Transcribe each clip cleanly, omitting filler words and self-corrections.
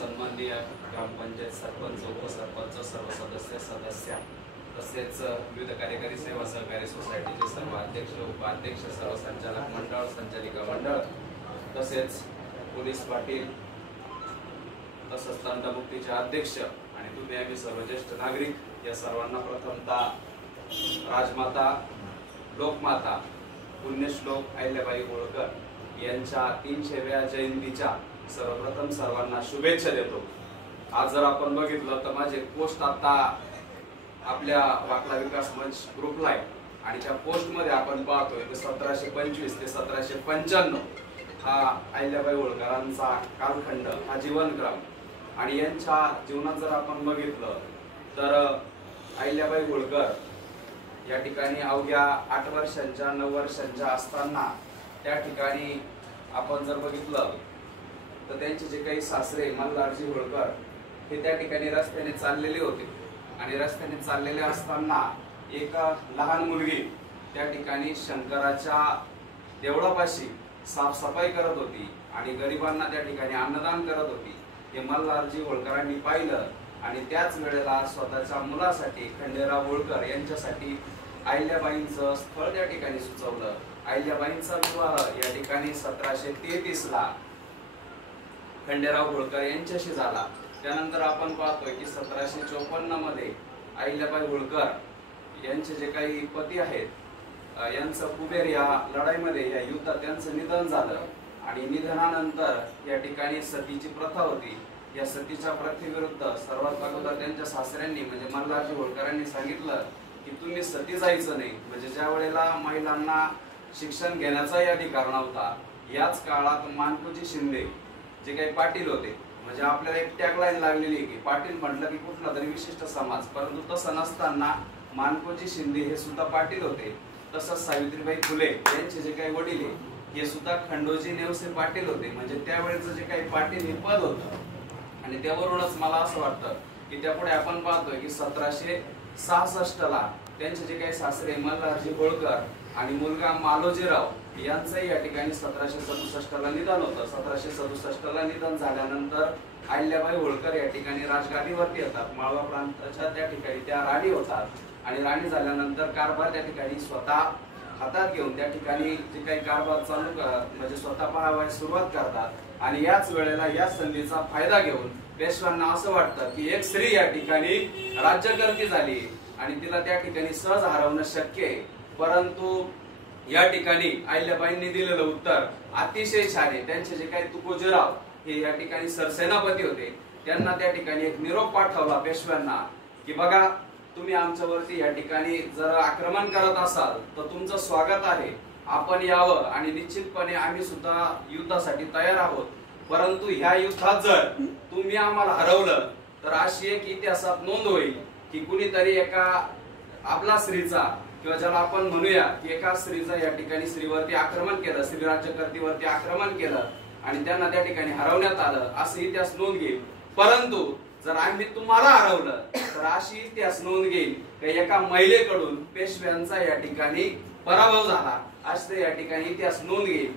सन्माननीय ग्रामपंचायत सरपंच, उपसरपंच, सर्व सदस्य तसेच विविध कार्यकारी सेवा सहकारी सोसायटीचे सर्व अध्यक्ष, उपाध्यक्ष, सर्व संचालक मंडळ, संचालिका मंडळ, तसेच पोलीस पाटील, तसंच तंटमुक्तीचे अध्यक्ष आणि तुम्ही आम्ही सर्व ज्येष्ठ नागरिक या सर्वांना प्रथमतः राजमाता, लोकमाता, पुण्यश्लोक अहिल्याबाई होळकर यांच्या 300व्या जयंतीच्या सर्वप्रथम सर्वांना शुभेच्छा देतो। आज जर आपण बघितलं तर माझे पोस्ट आता आपल्या वाकला विकास मंच ग्रुपला आहे आणि त्या पोस्ट मध्ये आपण पाहतोय की 1725 ते 1795 हा अहिल्याबाई होळकरांचा कालखंड, हा जीवनक्रम। आणि यांच्या जीवनात जर आपण बघितलं तर अहिल्याबाई होळकर या ठिकाणी अवघ्या 8 वर्षांच्या 9 वर्षांच्या असताना त्या ठिकाणी आपण जर बघितलं तर त्यांचे जे काही सासरे मल्हारजी होळकर हे त्या ठिकाणी रस्त्याने चाललेले होते आणि रस्त्याने चाललेले असताना एक लहान मुलगी त्या ठिकाणी शंकराच्या देवळापाशी साफसफाई करत होती आणि गरिबांना त्या ठिकाणी अन्नदान करत होती। हे मल्हारजी होळकरांनी पाहिलं आणि त्याच वेळेला स्वतःच्या मुलासाठी खंडेराव होळकर यांच्यासाठी अहिल्याबाईंचं स्थळ त्या ठिकाणी सुचवलं। अहिल्याबाईंचा विवाह या ठिकाणी 1733 ला खंडेराव होळकर यांच्याशी झाला। त्यानंतर आपण पाहतोय की 1754 मध्ये अहिल्याबाई होळकर यांचे जे काही पती आहेत यांचं कुबेर या लढाईमध्ये या युद्धात त्यांचं निधन झालं आणि निधनानंतर या ठिकाणी सतीची प्रथा होती। या सतीच्या प्रथेविरुद्ध सर्वात अगोदर त्यांच्या सासऱ्यांनी म्हणजे मल्हारजी होळकरांनी सांगितलं की तुम्ही सती जायचं नाही। म्हणजे ज्या वेळेला महिलांना शिक्षण घेण्याचाही अधिकार नव्हता, याच काळात मानकोजी शिंदे जे काही पाटील होते, म्हणजे आपल्याला एक टॅगलाईन लागलेली आहे की पाटील म्हटलं की कुठला तरी विशिष्ट समाज, परंतु तसं नसताना मानकोजी शिंदे हे सुद्धा पाटील होते। तसंच सावित्रीबाई फुले यांचे जे काही वडील आहे हे सुद्धा खंडोजी नेवसे पाटील होते। म्हणजे त्यावेळेचं जे काही पाटील हे पद होतं आणि त्यावरूनच मला असं वाटतं की त्यापुढे आपण पाहतोय की 1766 ला त्यांचे जे काही सासरे मल्हारजी होळकर आणि मुलगा मालोजीराव यांचंही या ठिकाणी 1767 ला निधन होतं। 1767 ला निधन झाल्यानंतर अहिल्याबाई होळकर या ठिकाणी राजगादीवरती येतात। माळवा प्रांताच्या त्या ठिकाणी त्या राणी होतात आणि राणी झाल्यानंतर कारभार त्या ठिकाणी स्वतः हातात घेऊन त्या ठिकाणी जे काही कारभार चालू म्हणजे स्वतः पाहायला सुरुवात करतात आणि याच वेळेला या संधीचा फायदा घेऊन पेशव्यांना असं वाटतं की एक स्त्री या ठिकाणी राज्यकर्ती झाली आणि तिला त्या ठिकाणी सहज हरवणं शक्य आहे। परंतु या ठिकाणी अहिल्याबाईंनी दिलेलं उत्तर अतिशय छान आहे। त्यांचे जे काही तुकोजीराव हे या ठिकाणी सरसेनापती होते, त्यांना त्या ठिकाणी एक निरोप पाठवला पेशव्यांना की बघा तुम्ही आमच्यावरती या ठिकाणी जर आक्रमण करत असाल तर तुमचं स्वागत आहे, आपण यावं आणि निश्चितपणे आम्ही सुद्धा युद्धासाठी तयार आहोत। परंतु ह्या युद्धात जर तुम्ही आम्हाला हरवलं तर अशी एक इतिहासात नोंद होईल की कुणीतरी एका आपला स्त्रीचा किंवा ज्याला आपण म्हणूया की एका स्त्रीचा या ठिकाणी स्त्रीवरती आक्रमण केलं, स्त्री राज्यकर्तीवरती आक्रमण केलं आणि त्यांना त्या ठिकाणी हरवण्यात आलं, असं इतिहास नोंद घेईल। परंतु जर आम्ही तुम्हाला हरवलं तर अशी इतिहास नोंद घेईल की एका महिलेकडून पेशव्यांचा या ठिकाणी पराभव झाला, असे या ठिकाणी इतिहास नोंद घेईल।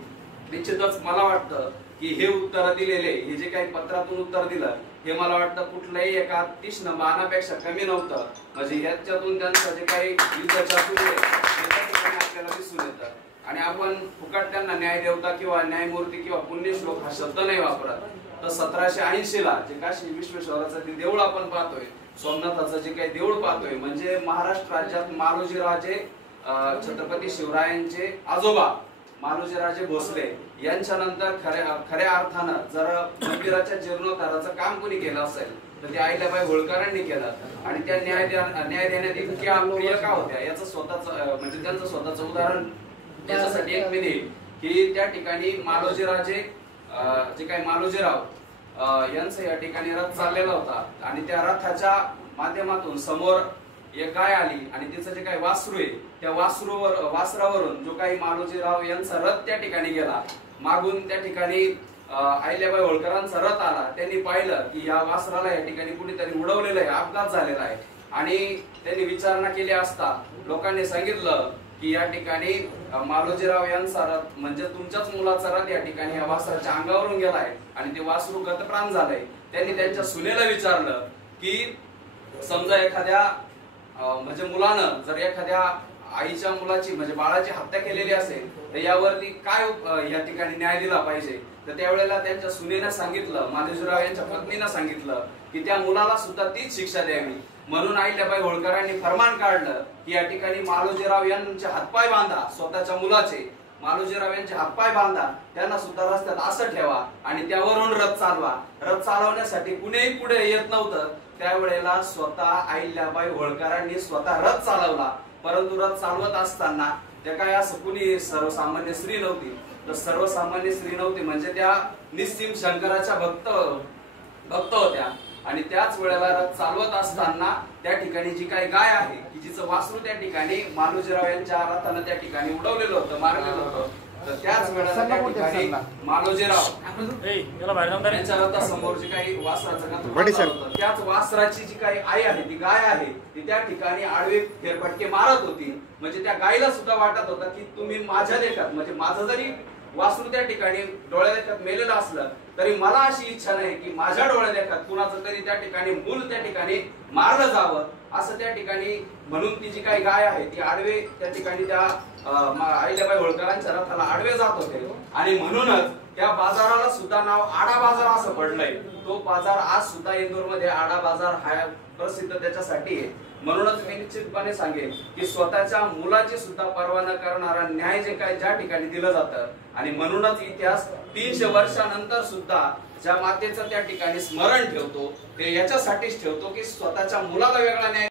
निश्चितच मला वाटतं की हे उत्तर दिलेले, हे जे काही पत्रातून उत्तर दिलं हे मला वाटतं कुठल्याही एका तीक्ष्ण बाणापेक्षा कमी नव्हतं। म्हणजे याच्यातून त्यांचं जे काही युद्धाच्या आपल्याला दिसून येतं आणि आपण फुकट त्यांना न्याय देवता किंवा न्यायमूर्ती किंवा पुण्यश्लोक हा शब्द नाही वापरत। तर 1780 ला जे काशी विश्वेश्वराचं ते देऊळ आपण पाहतोय, सोमनाथाचं जे काही देऊळ पाहतोय, म्हणजे महाराष्ट्र राज्यात मालोजीराजे छत्रपती शिवरायांचे आजोबा मालोजीराजे भोसले यांच्या नंतर खऱ्या अर्थानं जर मंदिराच्या जीर्णोद्धाराचं काम कोणी केलं असेल तर ते अहिल्याबाई होळकरांनी केलं आणि त्या न्याय देण्यात इतक्या प्रिय का होत्या याचं स्वतःच म्हणजे त्यांचं स्वतःचं उदाहरण त्याच्यासाठी एक मी देईन की त्या ठिकाणी मालोजीराजे जे काही मालोजीराव यांचं या ठिकाणी रथ चाललेला होता आणि त्या रथाच्या माध्यमातून समोर एक गाय आली आणि तिचं जे काही वासरू आहे त्या वासरावरून जो काही मालोजीराव यांचा रथ त्या ठिकाणी गेला, मागून त्या ठिकाणी अहिल्याबाई होळकरांचा रथ आला। त्यांनी पाहिलं की या वासराला या ठिकाणी कुणीतरी उडवलेलं आहे, अपघात झालेला आहे आणि त्यांनी विचारणा केली असता लोकांनी सांगितलं की या ठिकाणी मालोजीराव यांचा रथ म्हणजे तुमच्याच मुलाचा रथ या ठिकाणी या वासराच्या अंगावरून गेलाय आणि ते वासरू गतप्राण झालंय. त्यांनी त्यांच्या सुनेला विचारलं की समजा एखाद्या म्हणजे मुलानं जर एखाद्या आईच्या मुलाची म्हणजे बाळाची हत्या केलेली असेल तर यावरती काय या ठिकाणी न्याय दिला पाहिजे. तर त्यावेळेला त्यांच्या सुनेनं सांगितलं, मालोजीराव यांच्या पत्नीनं सांगितलं की त्या मुलाला सुद्धा तीच शिक्षा द्यावी. म्हणून अहिल्याबाई होळकरांनी फरमान काढलं की या ठिकाणी मालोजीराव यांचे हातपाय बांधा, स्वतःच्या मुलाचे मालोजीराव यांचे हातपाय बांधा, त्यांना सुद्धा रस्त्यात असं ठेवा आणि त्यावरून रथ चालवा. रथ चालवण्यासाठी कुणीही पुढे येत नव्हतं. त्यावेळेला स्वतः अहिल्याबाई होळकरांनी स्वतः रथ चालवला. परंतु रथ चालवत असताना त्या काय असं कुणी सर्वसामान्य स्त्री नव्हती. तर सर्वसामान्य स्त्री नव्हती म्हणजे त्या निस्सिम शंकराच्या भक्त होत्या. आणि त्याच वेळेला रथ चालवत असताना त्या ठिकाणी जी काही गाय आहे की जिचं वासरू त्या ठिकाणी मालोजीराव यांच्या रथानं त्या ठिकाणी उडवलेलं होतं, मारलेलं होतं. तर त्याच वेळेला त्या ठिकाणी मालोजीराव यांच्या रथासमोर जी काही वासराचं होतं त्याच वासराची जी काही आई आहे ती गाय आहे ती त्या ठिकाणी आडवे फेरफटके मारत होती. म्हणजे त्या गायीला सुद्धा वाटत होतं की तुम्ही माझ्या लेखात म्हणजे माझं जरी वासरू त्या ठिकाणी डोळ्या देखत मेलेलं असलं तरी मला अशी इच्छा नाही की माझ्या डोळ्या देखत कुणाचं तरी त्या ठिकाणी मूल त्या ठिकाणी मारलं जावं. असं त्या ठिकाणी म्हणून ती जी काही गाय आहे ती आडवे त्या ठिकाणी त्या अहिल्याबाई होळकरांच्या रथाला आडवे जात होते. आणि म्हणूनच त्या बाजाराला सुद्धा नाव आडा बाजार असं पडलंय. तो बाजार आज सुद्धा इंदूर मध्ये आडा बाजार हा प्रसिद्ध त्याच्यासाठी आहे. म्हणूनच मी निश्चितपणे सांगेन की स्वतःच्या मुलाची सुद्धा पर्वा न करणारा न्याय जे काय ज्या ठिकाणी दिलं जातं आणि म्हणूनच इतिहास 300 वर्षानंतर सुद्धा ज्या मातेचं त्या ठिकाणी स्मरण ठेवतो ते याच्यासाठीच ठेवतो की स्वतःच्या मुलाला वेगळा न्याय